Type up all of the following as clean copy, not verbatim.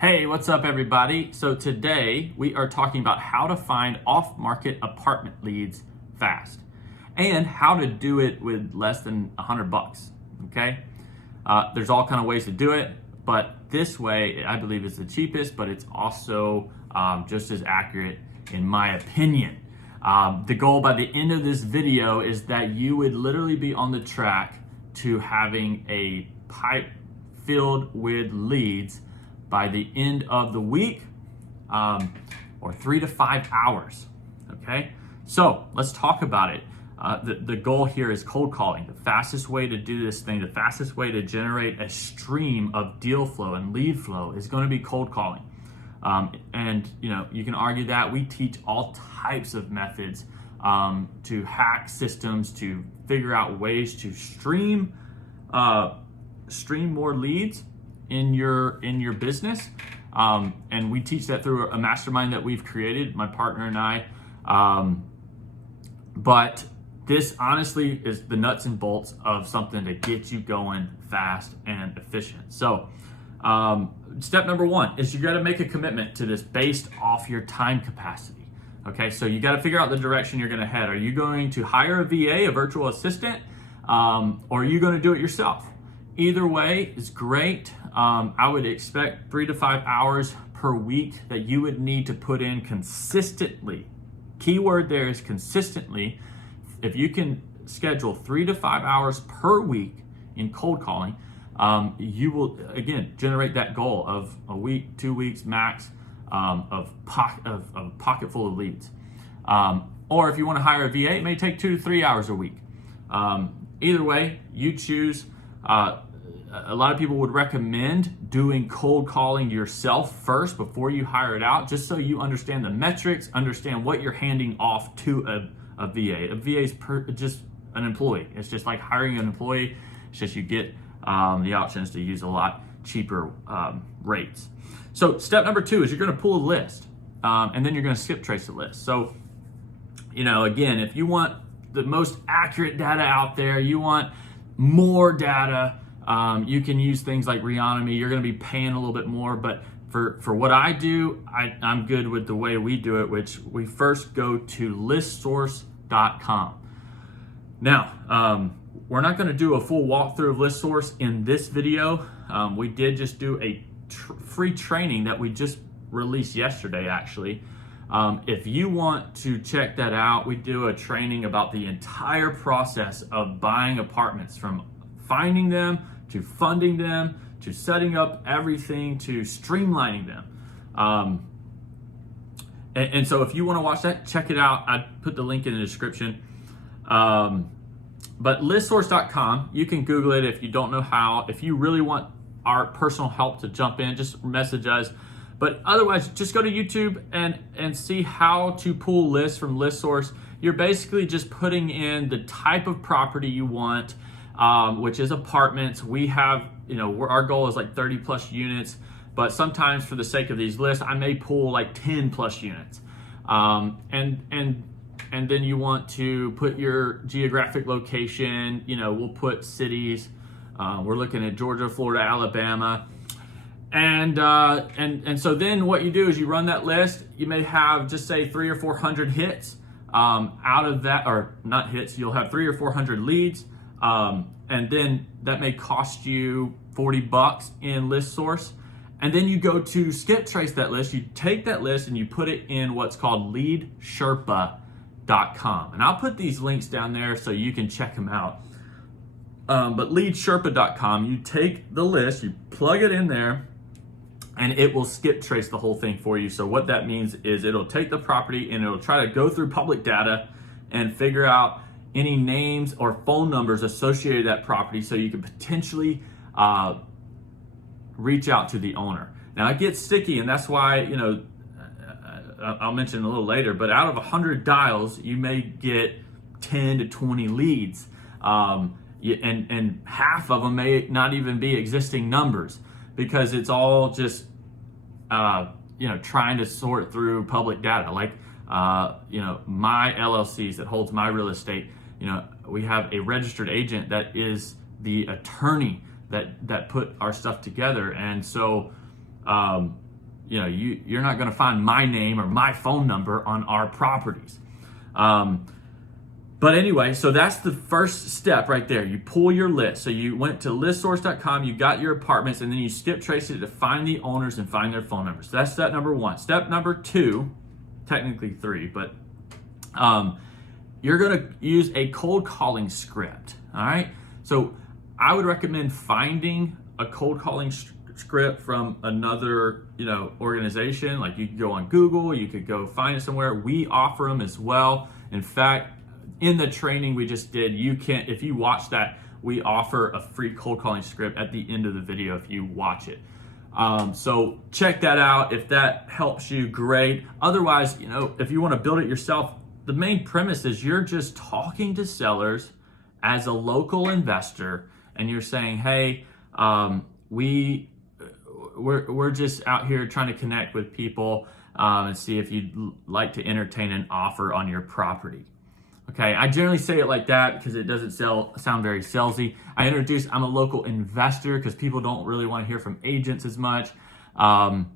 Hey, what's up everybody? So today we are talking about how to find off-market apartment leads fast and how to do it with less than $100, okay? There's all kind of ways to do it, but this way I believe is the cheapest, but it's also just as accurate in my opinion. The goal by the end of this video is that you would literally be on the track to having a pipe filled with leads by the end of the week, or 3 to 5 hours, okay? So let's talk about it. The goal here is cold calling. The fastest way to do this thing, the fastest way to generate a stream of deal flow and lead flow is gonna be cold calling. And you can argue that we teach all types of methods to hack systems, to figure out ways to stream more leads in your business, and we teach that through a mastermind that we've created, my partner and I. But this honestly is the nuts and bolts of something to get you going fast and efficient. So step number one is you got to make a commitment to this based off your time capacity. Okay, so you got to figure out the direction you're going to head. Are you going to hire a VA, a virtual assistant, or are you going to do it yourself? Either way is great. I would expect 3 to 5 hours per week that you would need to put in consistently. Keyword there is consistently. If you can schedule 3 to 5 hours per week in cold calling, you will again generate that goal of a week, 2 weeks max of a pocket full of leads. Or if you want to hire a VA, it may take 2 to 3 hours a week. Either way, you choose. A lot of people would recommend doing cold calling yourself first before you hire it out, just so you understand the metrics, understand what you're handing off to a VA. A VA is just an employee. It's just like hiring an employee. It's just you get the options to use a lot cheaper rates. So step number 2 is you're going to pull a list, and then you're going to skip trace the list. So, again, if you want the most accurate data out there, you want more data, you can use things like Reonomy. You're going to be paying a little bit more, but for what I do, I'm good with the way we do it, which we first go to listsource.com. Now, we're not going to do a full walkthrough of ListSource in this video. We did just do a free training that we just released yesterday, actually. If you want to check that out, we do a training about the entire process of buying apartments, from finding them to funding them to setting up everything to streamlining them. And so if you want to watch that, check it out. I put the link in the description. But listsource.com, you can Google it if you don't know how. If you really want our personal help to jump in, just message us. But otherwise, just go to YouTube and see how to pull lists from ListSource. You're basically just putting in the type of property you want, which is apartments. We have, our goal is like 30 plus units, but sometimes for the sake of these lists, I may pull like 10 plus units. And then you want to put your geographic location, we'll put cities. We're looking at Georgia, Florida, Alabama. And so then what you do is you run that list. You may have, just say, 300 or 400 hits out of that, or not hits. You'll have 300 or 400 leads, and then that may cost you $40 in ListSource. And then you go to skip trace that list. You take that list and you put it in what's called LeadSherpa.com, and I'll put these links down there so you can check them out. But LeadSherpa.com, you take the list, you plug it in there, and it will skip trace the whole thing for you. So what that means is it'll take the property and it'll try to go through public data and figure out any names or phone numbers associated with that property, so you can potentially reach out to the owner. Now it gets sticky, and that's why, I'll mention a little later, but out of 100 dials, you may get 10 to 20 leads. And half of them may not even be existing numbers, because it's all just trying to sort through public data. Like my LLCs that holds my real estate, we have a registered agent that is the attorney that put our stuff together. And so you're not going to find my name or my phone number on our properties. But anyway, so that's the first step right there. You pull your list. So you went to listsource.com, you got your apartments, and then you skip trace it to find the owners and find their phone numbers. So that's step number 1. Step number 2, technically 3, but you're going to use a cold calling script. All right. So I would recommend finding a cold calling script from another, organization. Like you could go on Google, you could go find it somewhere. We offer them as well. In fact, in the training we just did, if you watch that, we offer a free cold calling script at the end of the video if you watch it. So check that out. If that helps you, great. Otherwise, if you want to build it yourself, the main premise is you're just talking to sellers as a local investor, and you're saying, hey, we're just out here trying to connect with people and see if you'd like to entertain an offer on your property. Okay, I generally say it like that because it doesn't sound very salesy. I'm a local investor because people don't really want to hear from agents as much. And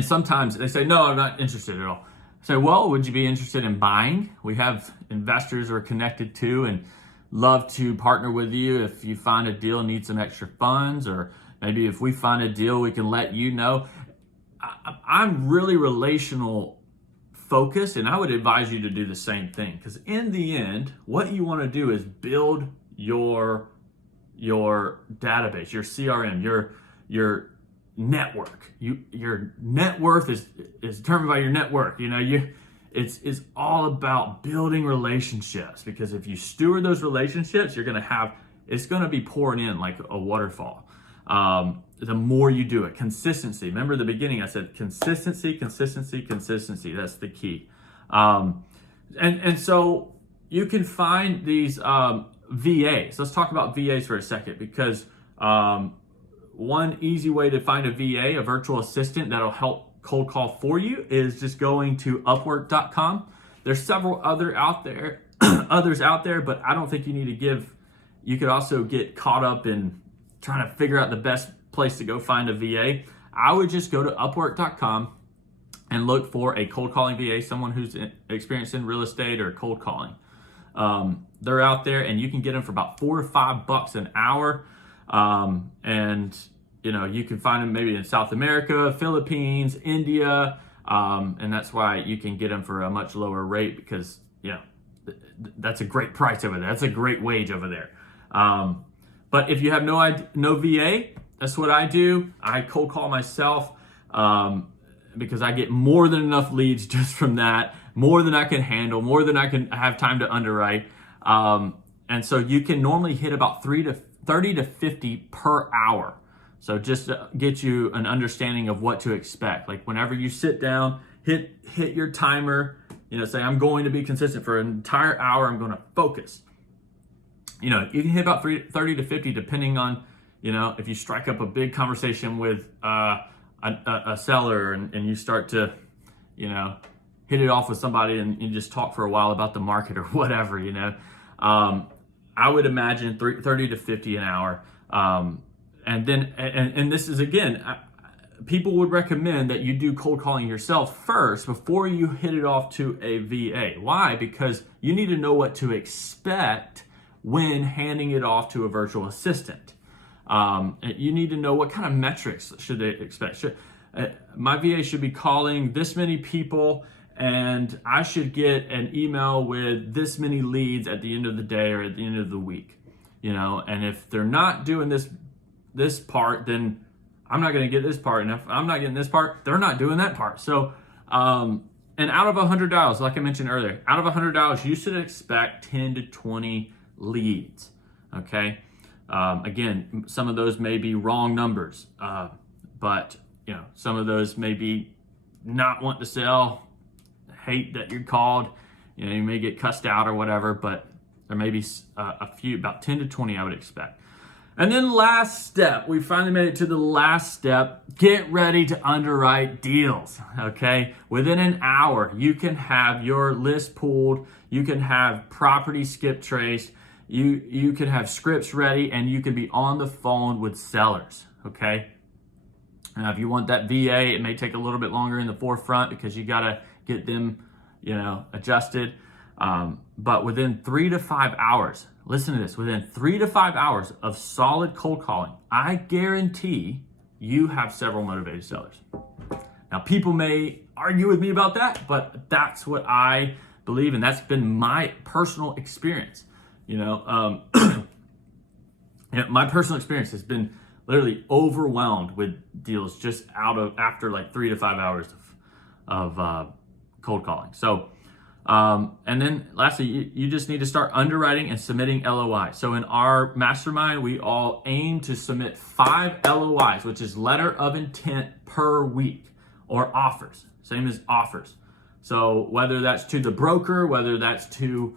sometimes they say, no, I'm not interested at all. I say, well, would you be interested in buying? We have investors we're connected to and love to partner with you if you find a deal and need some extra funds, or maybe if we find a deal, we can let you know. I'm really relational focused, and I would advise you to do the same thing, because in the end, what you want to do is build your database, your CRM, your network. Your net worth is determined by your network. It's all about building relationships, because if you steward those relationships, it's going to be pouring in like a waterfall. The more you do it, consistency. Remember the beginning, I said consistency. That's the key. And so you can find these VAs. Let's talk about VAs for a second, because one easy way to find a VA, a virtual assistant that'll help cold call for you, is just going to Upwork.com. There's several others out there, but I don't think you need to you could also get caught up in trying to figure out the best place to go find a VA. I would just go to Upwork.com and look for a cold calling VA, someone who's experienced in real estate or cold calling. They're out there, and you can get them for about $4 to $5 an hour. And you can find them maybe in South America, Philippines, India, and that's why you can get them for a much lower rate, because that's a great price over there. That's a great wage over there. But if you have no VA, that's what I do. I cold call myself because I get more than enough leads just from that, more than I can handle, more than I can have time to underwrite. And so you can normally hit about 30 to 50 per hour. So just to get you an understanding of what to expect. Like whenever you sit down, hit your timer, say I'm going to be consistent for an entire hour, I'm going to focus. You can hit about 30 to 50 depending on, if you strike up a big conversation with a seller and you start to, hit it off with somebody and you just talk for a while about the market or whatever, I would imagine 30 to 50 an hour. And then, and this is, again, people would recommend that you do cold calling yourself first before you hit it off to a VA. Why? Because you need to know what to expect when handing it off to a virtual assistant. You need to know what kind of metrics should they expect. My VA should be calling this many people, and I should get an email with this many leads at the end of the day or at the end of the week. And if they're not doing this part, then I'm not going to get this part. And if I'm not getting this part, they're not doing that part. So, and out of $100, like I mentioned earlier, out of $100, you should expect 10 to 20 leads. Okay. Again, some of those may be wrong numbers, but some of those may be not want to sell, hate that you're called, you may get cussed out or whatever, but there may be a few, about 10 to 20 I would expect. And then last step, we finally made it to the last step. Get ready to underwrite deals, okay? Within an hour, you can have your list pulled, you can have property skip traced, you can have scripts ready, and you can be on the phone with sellers, okay? If you want that VA, it may take a little bit longer in the forefront because you got to get them, adjusted. But within 3 to 5 hours, listen to this, within 3 to 5 hours of solid cold calling, I guarantee you have several motivated sellers. Now, people may argue with me about that, but that's what I believe, and that's been my personal experience. My personal experience has been literally overwhelmed with deals just after like 3 to 5 hours of cold calling. So, and then lastly, you just need to start underwriting and submitting LOI. So in our mastermind, we all aim to submit 5 LOIs, which is letter of intent per week, or offers, same as offers. So whether that's to the broker, whether that's to,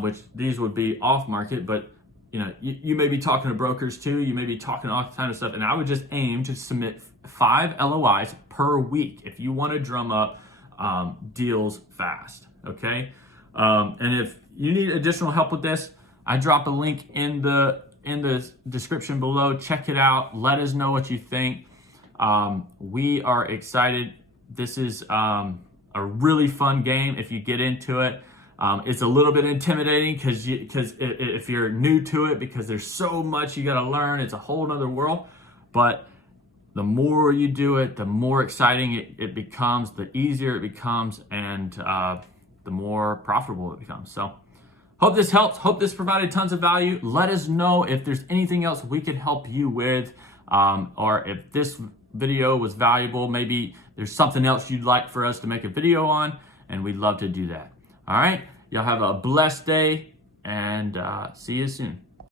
which these would be off market, but you may be talking to brokers too, you may be talking all kind of stuff, and I would just aim to submit 5 LOIs per week if you want to drum up deals fast, okay? And if you need additional help with this, I drop a link in the description below. Check it out. Let us know what you think. We are excited. This is a really fun game if you get into it. It's a little bit intimidating because if you're new to it, because there's so much you got to learn. It's a whole nother world. But the more you do it, the more exciting it becomes, the easier it becomes, and the more profitable it becomes. So hope this helps. Hope this provided tons of value. Let us know if there's anything else we can help you with, or if this video was valuable. Maybe there's something else you'd like for us to make a video on, and we'd love to do that. All right, y'all have a blessed day, and see you soon.